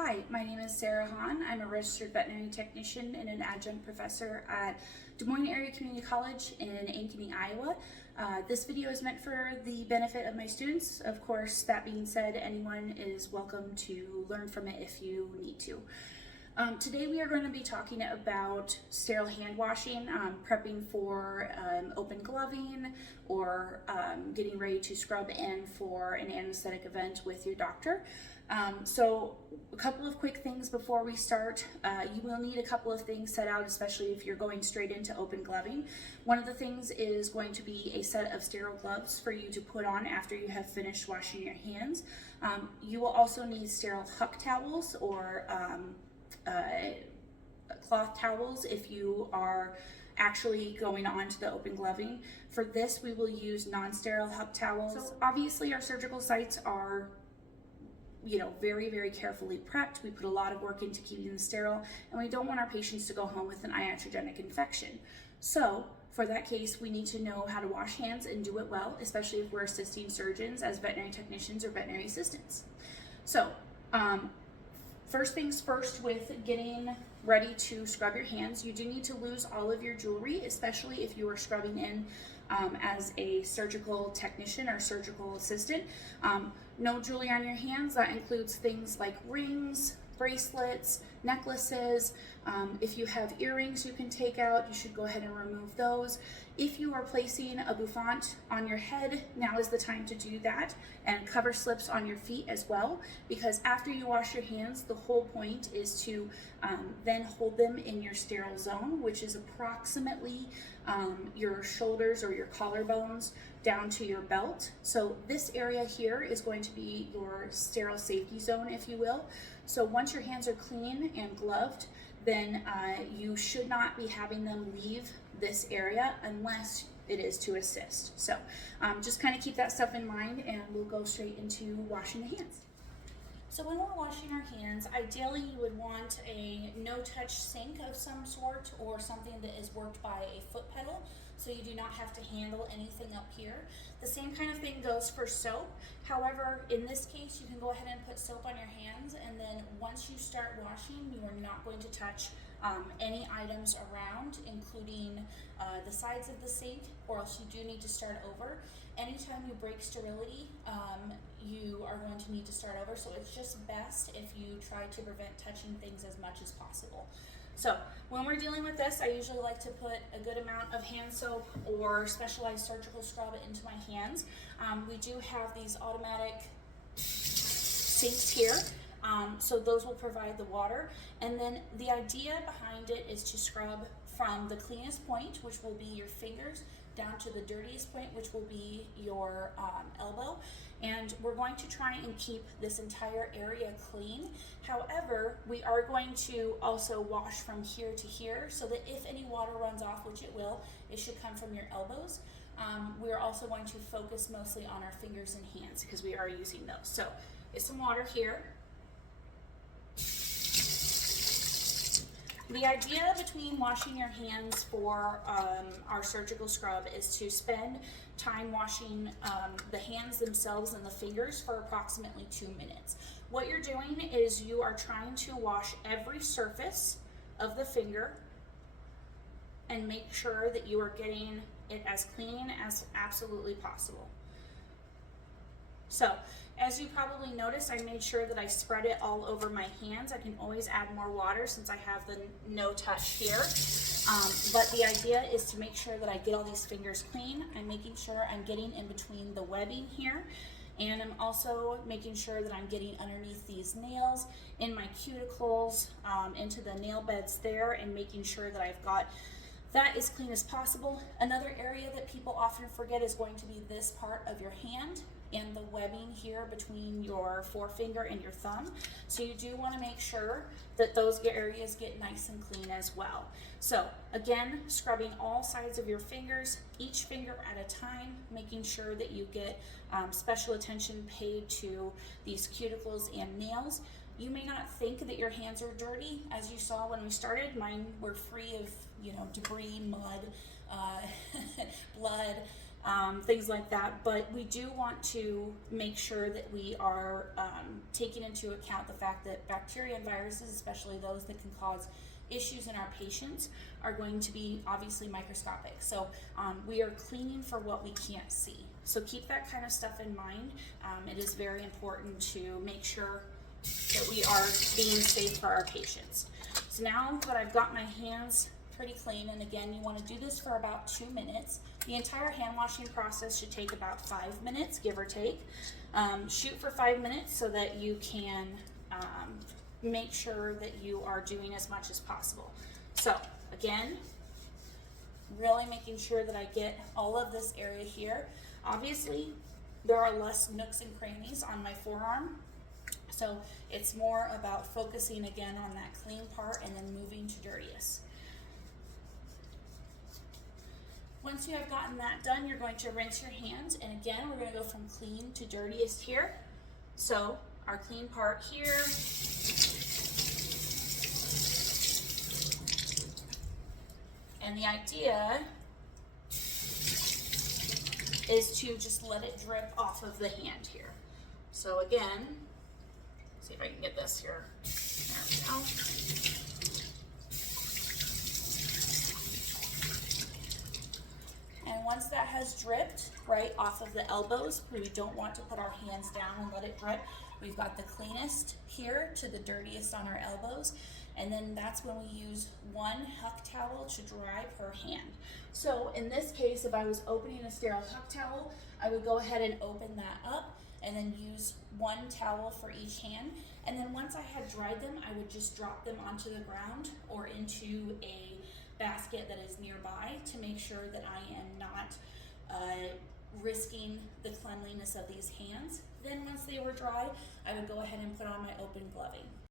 Hi, my name is Sarah Hahn. I'm a registered veterinary technician and an adjunct professor at Des Moines Area Community College in Ankeny, Iowa. This video is meant for the benefit of my students. Of course, that being said, anyone is welcome to learn from it if you need to. Today we are going to be talking about sterile hand washing, prepping for open gloving, or getting ready to scrub in for an anesthetic event with your doctor. So a couple of quick things before we start. You will need a couple of things set out, especially if you're going straight into open gloving. One of the things is going to be a set of sterile gloves for you to put on after you have finished washing your hands. You will also need sterile huck towels or cloth towels if you are actually going on to the open gloving. For this, we will use non-sterile huck towels. So obviously our surgical sites are very, very carefully prepped. We put a lot of work into keeping them sterile, and we don't want our patients to go home with an iatrogenic infection. So for that case, we need to know how to wash hands and do it well, especially if we're assisting surgeons as veterinary technicians or veterinary assistants. So first things first, with getting ready to scrub your hands, you do need to lose all of your jewelry, especially if you are scrubbing in as a surgical technician or surgical assistant. No jewelry on your hands. That includes things like rings, bracelets, necklaces. If you have earrings you can take out, you should go ahead and remove those. If you are placing a bouffant on your head, now is the time to do that, and cover slips on your feet as well, because after you wash your hands, the whole point is to then hold them in your sterile zone, which is approximately your shoulders or your collarbones down to your belt. So this area here is going to be your sterile safety zone, if you will. So once your hands are clean and gloved, then you should not be having them leave this area unless it is to assist. So just kind of keep that stuff in mind, and we'll go straight into washing the hands. So when we're washing our hands, ideally you would want a no-touch sink of some sort, or something that is worked by a foot pedal, so you do not have to handle anything up here. The same kind of thing goes for soap. However, in this case, you can go ahead and put soap on your hands, and then once you start washing, you are not going to touch any items around, including the sides of the sink, or else you do need to start over. Anytime you break sterility, you are going to need to start over, so it's just best if you try to prevent touching things as much as possible. So when we're dealing with this, I usually like to put a good amount of hand soap or specialized surgical scrub into my hands. We do have these automatic sinks here, so those will provide the water. And then the idea behind it is to scrub from the cleanest point, which will be your fingers, down to the dirtiest point, which will be your elbow. And we're going to try and keep this entire area clean. However, we are going to also wash from here to here, so that if any water runs off, which it will, it should come from your elbows. We're also going to focus mostly on our fingers and hands because we are using those. So get some water here. The idea between washing your hands for our surgical scrub is to spend time washing the hands themselves and the fingers for approximately 2 minutes. What you're doing is you are trying to wash every surface of the finger and make sure that you are getting it as clean as absolutely possible. So, as you probably noticed, I made sure that I spread it all over my hands. I can always add more water since I have the no touch here. But the idea is to make sure that I get all these fingers clean. I'm making sure I'm getting in between the webbing here. And I'm also making sure that I'm getting underneath these nails, in my cuticles, into the nail beds there, and making sure that I've got that as clean as possible. Another area that people often forget is going to be this part of your hand and the webbing here between your forefinger and your thumb. So you do want to make sure that those areas get nice and clean as well. So again, scrubbing all sides of your fingers, each finger at a time, making sure that you get special attention paid to these cuticles and nails. You may not think that your hands are dirty. As you saw when we started, mine were free of debris, mud, blood, things like that. But we do want to make sure that we are taking into account the fact that bacteria and viruses, especially those that can cause issues in our patients, are going to be obviously microscopic. So we are cleaning for what we can't see. So keep that kind of stuff in mind. It is very important to make sure that we are being safe for our patients. So now that I've got my hands pretty clean, and again, you want to do this for about 2 minutes. The entire hand washing process should take about 5 minutes, give or take. Shoot for 5 minutes so that you can make sure that you are doing as much as possible. So again, really making sure that I get all of this area here. Obviously, there are less nooks and crannies on my forearm, so it's more about focusing again on that clean part and then moving to dirtiest. Once you have gotten that done, you're going to rinse your hands, and again, we're going to go from clean to dirtiest here. So our clean part here, and the idea is to just let it drip off of the hand here. So again, see if I can get this here. There we go. And once that has dripped right off of the elbows, we don't want to put our hands down and let it drip. We've got the cleanest here to the dirtiest on our elbows. And then that's when we use one huck towel to dry per hand. So in this case, if I was opening a sterile huck towel, I would go ahead and open that up and then use one towel for each hand. And then once I had dried them, I would just drop them onto the ground or into a basket that is nearby to make sure that I am not risking the cleanliness of these hands. Then once they were dry, I would go ahead and put on my open gloving.